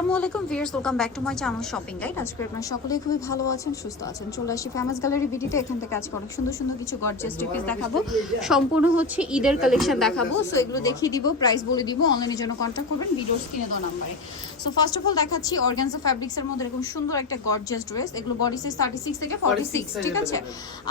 আসসালামু আলাইকুম viewers welcome back to my channel shopping guide আজকে আপনারা সকলেই খুবই ভালো আছেন সুস্থ আছেন চলে আসি ফেমাস গ্যালারি বিডিতে এখান থেকে আজকে অনেক সুন্দর সুন্দর কিছু গর্জিয়াস টিপিস দেখাবো। সম্পূর্ণ হচ্ছে ঈদের কালেকশন দেখাবো। সো এগুলো দেখিয়ে দিব প্রাইস বলে দিব অনলাইনের জন্য কন্ট্যাক্ট করবেন ভিডিওর স্ক্রিনে দেওয়া নাম্বারে সো ফার্স্ট অফ অল দেখাচ্ছি অর্গানজা ফ্যাব্রিক্স এর মধ্যে এরকম সুন্দর একটা গর্জিয়াস ড্রেস এগুলো বডি সাইজ থার্টি সিক্স থেকে ফর্টি সিক্স ঠিক আছে?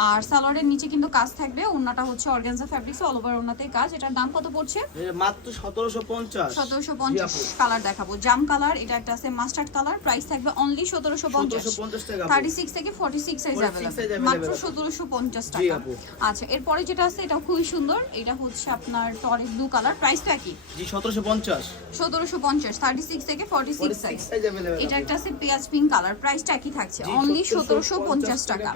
আর সালোয়ারের নিচে কিন্তু কাজ থাকবে ওনাটা হচ্ছে অর্গানজা ফ্যাব্রিক্স অল ওভার ওনাতে কাজ। এটার দাম কত পড়ছে? মাত্র সতেরোশো পঞ্চাশ। সতেরোশো পঞ্চাশ কালার দেখাবো। জাম কালার এটা একটা আছে মাস্টার্ড কালার প্রাইস থাকবে অনলি সতেরোশো পঞ্চাশ। সতেরোশো পঞ্চাশ টাকা আপু। থার্টি সিক্স থেকে forty six size 46 size available available মাত্র আছে। সতেরোশো পঞ্চাশ জি টাকা। আচ্ছা এরপরে যেটা আছে এটা খুবই সুন্দর। এটা হচ্ছে আপনার টরে ব্লু কালার প্রাইসটা কি? জি সতেরোশো পঞ্চাশ। সতেরোশো পঞ্চাশ থার্টি সিক্স থেকে ফর্টি সিক্স সাইজ সাইজ এটা একটা আছে পেঁয়াজ পিঙ্ক কালার প্রাইসটা একই থাকছে। অনলি 1750 সতেরোশো পঞ্চাশ টাকা।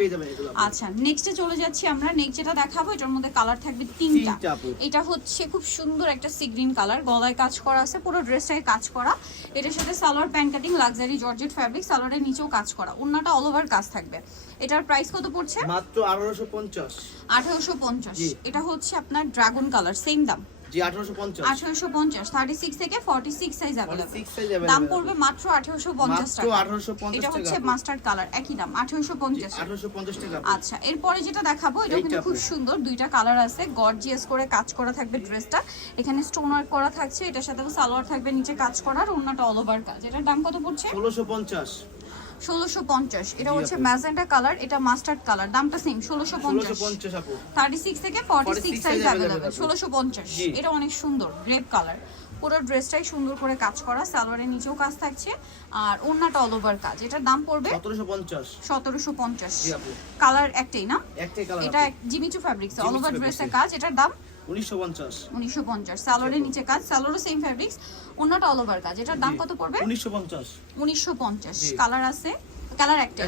আচ্ছা নেক্সটে চলে যাচ্ছি আমরা। নেক্সট যেটা দেখাবো এটার মধ্যে কালার থাকবে তিনটা। তিনটা এটা হচ্ছে খুব সুন্দর একটা সি গ্রিন কালার গলায় কাজ করা আছে পুরো ড্রেসটায় কাজ করা। এটার সাথে salwar pant cutting luxury georgette fabric সালোয়ারের নিচেও কাজ করা। ওন্নাটা অল ওভার কাজ থাকবে। এটার প্রাইস কত পড়ছে? মাত্র আঠারোশো পঞ্চাশ। আঠারোশো পঞ্চাশ। জি। এটা হচ্ছে আপনার ড্রাগন কালার সেম দাম। জি আঠারোশো পঞ্চাশ। আঠারোশো পঞ্চাশ থার্টি সিক্স থেকে forty six size available 46 size available দাম পড়বে মাত্র আঠারোশো পঞ্চাশ মাত্র টাকা। 1850 এটা হচ্ছে মাস্টার্ড কালার একই দাম আঠারোশো পঞ্চাশ আঠারোশো পঞ্চাশ টাকা আচ্ছা এরপরে যেটা দেখাবো এটা কিন্তু খুব সুন্দর দুইটা কালার আছে গর্জিয়াস করে কাজ করা থাকবে ড্রেসটা এখানে স্টোন ওয়ার্ক করা থাকছে এটার সাথে সালোয়ার থাকবে নিচে কাজ করার ওন্নাটা অল ওভার কাজ। এটার দাম কত পড়ছে? ষোলোশো পঞ্চাশ। ষোলোশো পঞ্চাশ। এটা হচ্ছে ম্যাজেন্টা কালার এটা মাস্টার্ড কালার। দামটা সেম ষোলোশো পঞ্চাশ। থার্টি সিক্স থেকে ফর্টি সিক্স 46 সাইজ অ্যাভেলেবেল ষোলোশো পঞ্চাশ। এটা অনেক সুন্দর গ্রেপ কালার পুরো ড্রেসটাই সুন্দর করে কাজ করা সালোয়ারের নিচেও কাজ থাকছে। আর ওন্নাটা অল ওভার কাজ। এটার দাম পড়বে সতেরোশো পঞ্চাশ। কালার একটাই না? একটাই কালার এটা জিমিচু ফ্যাব্রিক্স অল ওভার ড্রেসের কাজ। এটার দাম উনিশশো পঞ্চাশ। উনিশশো পঞ্চাশ। সালোয়ারের নিচে কাজ সালোয়ারও সেম ফ্যাব্রিক্স ওন্নাটা অল ওভার কাজ। এটার দাম কত পড়বে? উনিশশো পঞ্চাশ। উনিশশো পঞ্চাশ। জি। কালার আছে? কালার একটাই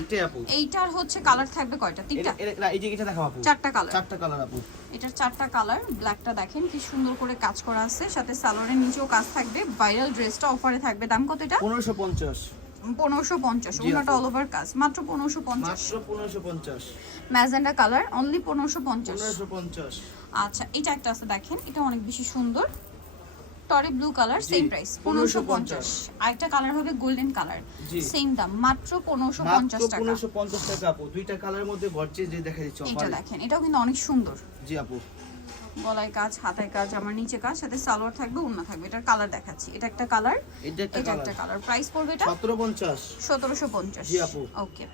এইটার হচ্ছে কালার থাকবে কয়টা? তিনটা। এই যে এটা আপু। চারটা কালার। চারটা কালার আপু। এটার চারটা কালার ব্ল্যাকটা দেখেন কি সুন্দর করে কাজ করা আছে। সাথে সালোয়ারের নিচেও কাজ থাকবে। ভাইরাল ড্রেসটা অফারে থাকবে। দাম কত এটা? পনেরোশো পঞ্চাশ। পনেরোশো পঞ্চাশ ওনাটা অল ওভার কাজ মাত্র পনেরোশো পঞ্চাশ। পনেরোশো পঞ্চাশ। ম্যাজেন্ডা কালার অনলি পনেরোশো পঞ্চাশ। পঞ্চাশ। আচ্ছা এটা একটা আছে দেখেন এটা অনেক বেশি সুন্দর। টরে ব্লু কালার সেম প্রাইস পনেরোশো পঞ্চাশ। আরেকটা কালার হবে গোল্ডেন কালার। সেম দাম মাত্র পনেরোশো পঞ্চাশ টাকা। পনেরোশো পঞ্চাশ টাকা আপু। দুইটা কালারের মধ্যে গর্জেস যে দেখা যাচ্ছে এটা দেখেন এটাও কিন্তু অনেক সুন্দর। জি আপু। গলায় কাজ হাতায় কাজ আমার নিচে কাজ সাথে সালোয়ার থাকবে ওন্না থাকবে। এটার কালার দেখাচ্ছি। এটা একটা কালার এটা একটা কালার প্রাইস পড়বে এটা? সতেরো পঞ্চাশ সতেরোশো পঞ্চাশ। জি আপু। ওকে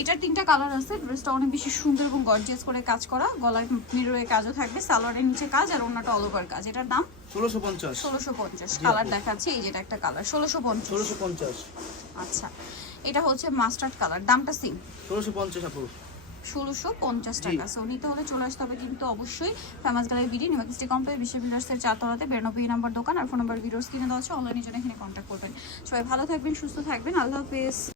এটার তিনটা কালার আছে। ড্রেসটা অনেক বেশি সুন্দর এবং গর্জিয়াস করে কাজ করা। গলায় মিররে কাজও থাকবে সালোয়ারের নিচে কাজ আর ওনাটা অল ওভার কাজ। এটার দাম? ষোলোশো পঞ্চাশ। ষোলোশো পঞ্চাশ। জি কালার আপু। দেখাচ্ছে এই যেটা একটা কালার ষোলোশো পঞ্চাশ। ষোলোশো পঞ্চাশ। আচ্ছা। এটা হচ্ছে মাস্টার্ড কালার দামটা সেম ষোলোশো পঞ্চাশ আপু। ষোলোশো পঞ্চাশ টাকা। সো নিতে হলে চলে আসতে হবে কিন্তু অবশ্যই ফেমাস গ্যালারি বিডি নিউমার্কিস্টি কম্পানি বিশ্ব বিল্ডার্সের চারতলাতে বেরনব্বই নাম্বার দোকান আর ফোন নাম্বার ভিডিওস কিনে দেওয়া হচ্ছে অনলাইনের জন্য এখানে কন্ট্যাক্ট করবেন। সবাই ভালো থাকবেন সুস্থ থাকবেন। আল্লাহ হাফেজ।